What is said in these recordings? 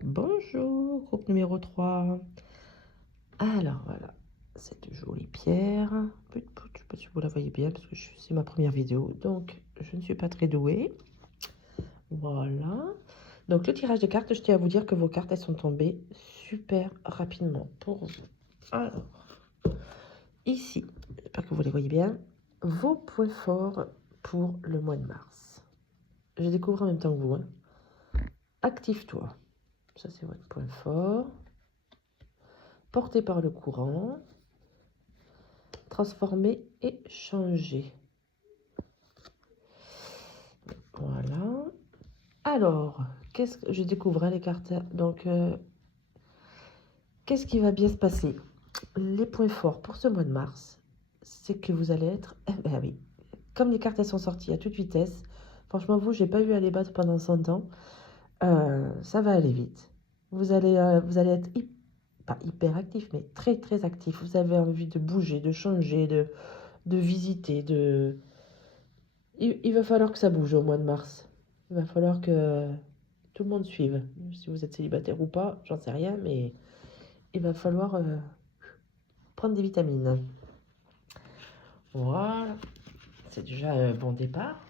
Bonjour, groupe numéro 3. Alors voilà, cette jolie pierre. Je ne sais pas si vous la voyez bien parce que c'est ma première vidéo, donc je ne suis pas très douée. Voilà. Donc le tirage de cartes, je tiens à vous dire que vos cartes, elles sont tombées super rapidement pour vous. Alors, ici, j'espère que vous les voyez bien, vos points forts pour le mois de mars. Je découvre en même temps que vous. Active-toi. Ça, c'est votre point fort. Porté par le courant. Transformer et changer. Voilà. Alors, qu'est-ce que je découvre les cartes? Donc, qu'est-ce qui va bien se passer? Les points forts pour ce mois de mars, c'est que vous allez être... ben oui, comme les cartes elles sont sorties à toute vitesse, franchement, j'ai pas eu à les battre pendant 100 ans, ça va aller vite. Vous allez être pas hyper actif, mais très très actif. Vous avez envie de bouger, de changer, de visiter, Il va falloir que ça bouge au mois de mars. Il va falloir que tout le monde suive. Si vous êtes célibataire ou pas, j'en sais rien, mais il va falloir prendre des vitamines. Voilà, c'est déjà un bon départ.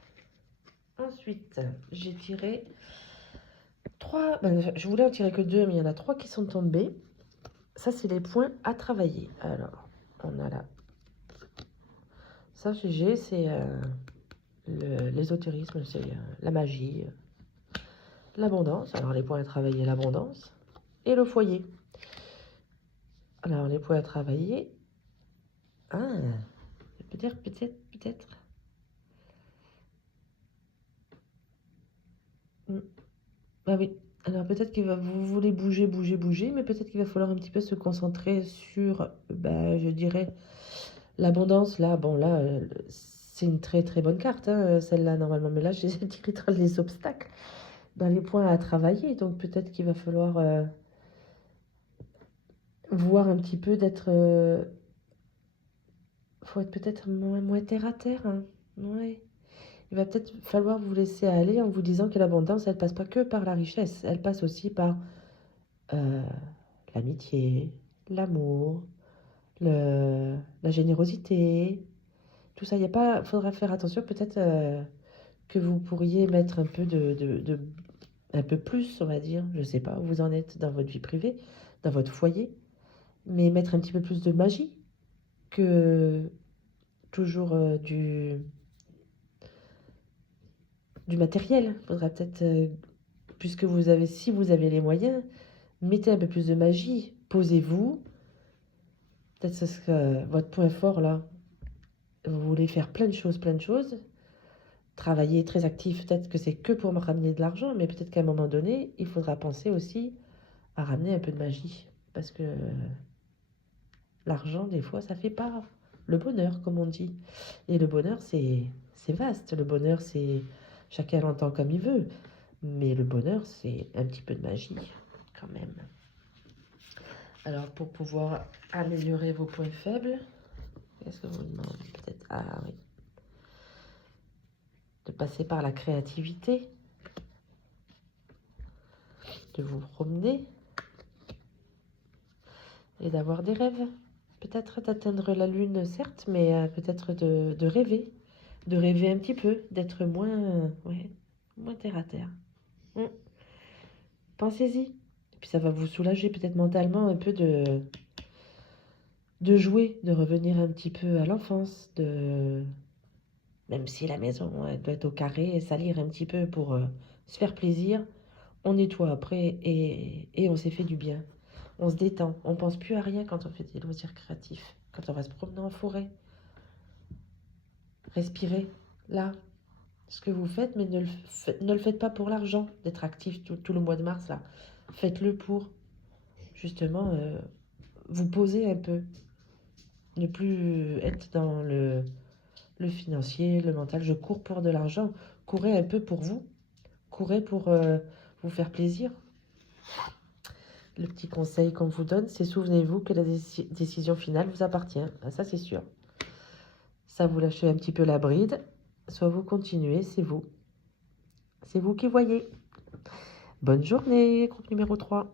Ensuite, j'ai tiré 3. Je voulais en tirer que 2, mais il y en a 3 qui sont tombés. Ça, c'est les points à travailler. Alors, on a là. Ça, GG, c'est l'ésotérisme, c'est la magie, l'abondance. Alors, les points à travailler, l'abondance. Et le foyer. Alors, les points à travailler. Ah, peut-être. Ah oui. Alors, peut-être vous voulez bouger, mais peut-être qu'il va falloir un petit peu se concentrer sur, je dirais, l'abondance. Là, bon, là, c'est une très très bonne carte, hein, celle-là, normalement. Mais là, j'ai tiré dans les obstacles, dans les points à travailler. Donc, peut-être qu'il va falloir voir un petit peu d'être. Faut être peut-être moins terre à terre, hein. Ouais. Il va peut-être falloir vous laisser aller en vous disant que l'abondance, elle passe pas que par la richesse, elle passe aussi par euh, l'amitié, l'amour, la générosité, tout ça. Il y a pas, faudra faire attention peut-être que vous pourriez mettre un peu un peu plus, on va dire, je sais pas où vous en êtes dans votre vie privée, dans votre foyer, mais mettre un petit peu plus de magie que toujours du matériel. Faudra peut-être, puisque si vous avez les moyens, mettez un peu plus de magie. Posez-vous. Peut-être ce serait votre point fort là. Vous voulez faire plein de choses, plein de choses. Travailler très actif, peut-être que c'est que pour me ramener de l'argent, mais peut-être qu'à un moment donné, il faudra penser aussi à ramener un peu de magie. Parce que l'argent, des fois, ça fait pas le bonheur, comme on dit. Et le bonheur, c'est vaste. Le bonheur, c'est chacun l'entend comme il veut. Mais le bonheur, c'est un petit peu de magie, quand même. Alors, pour pouvoir améliorer vos points faibles, qu'est-ce que vous demandez? Peut-être, ah oui, de passer par la créativité, de vous promener et d'avoir des rêves. Peut-être d'atteindre la lune, certes, mais peut-être de rêver un petit peu, d'être moins terre à terre. Pensez-y. Et puis ça va vous soulager peut-être mentalement un peu de jouer, de revenir un petit peu à l'enfance, même si la maison elle doit être au carré et salir un petit peu pour se faire plaisir, on nettoie après et on s'est fait du bien. On se détend, on pense plus à rien quand on fait des loisirs créatifs. Quand on va se promener en forêt, respirer, là, ce que vous faites, mais ne le faites pas pour l'argent, d'être actif tout le mois de mars, là. Faites-le pour, justement, vous poser un peu. Ne plus être dans le financier, le mental. Je cours pour de l'argent. Courez un peu pour vous. Courez pour vous faire plaisir. Le petit conseil qu'on vous donne, c'est souvenez-vous que la décision finale vous appartient. Ah, ça, c'est sûr. Ça, vous lâchez un petit peu la bride. Soit vous continuez, c'est vous. C'est vous qui voyez. Bonne journée, groupe numéro 3.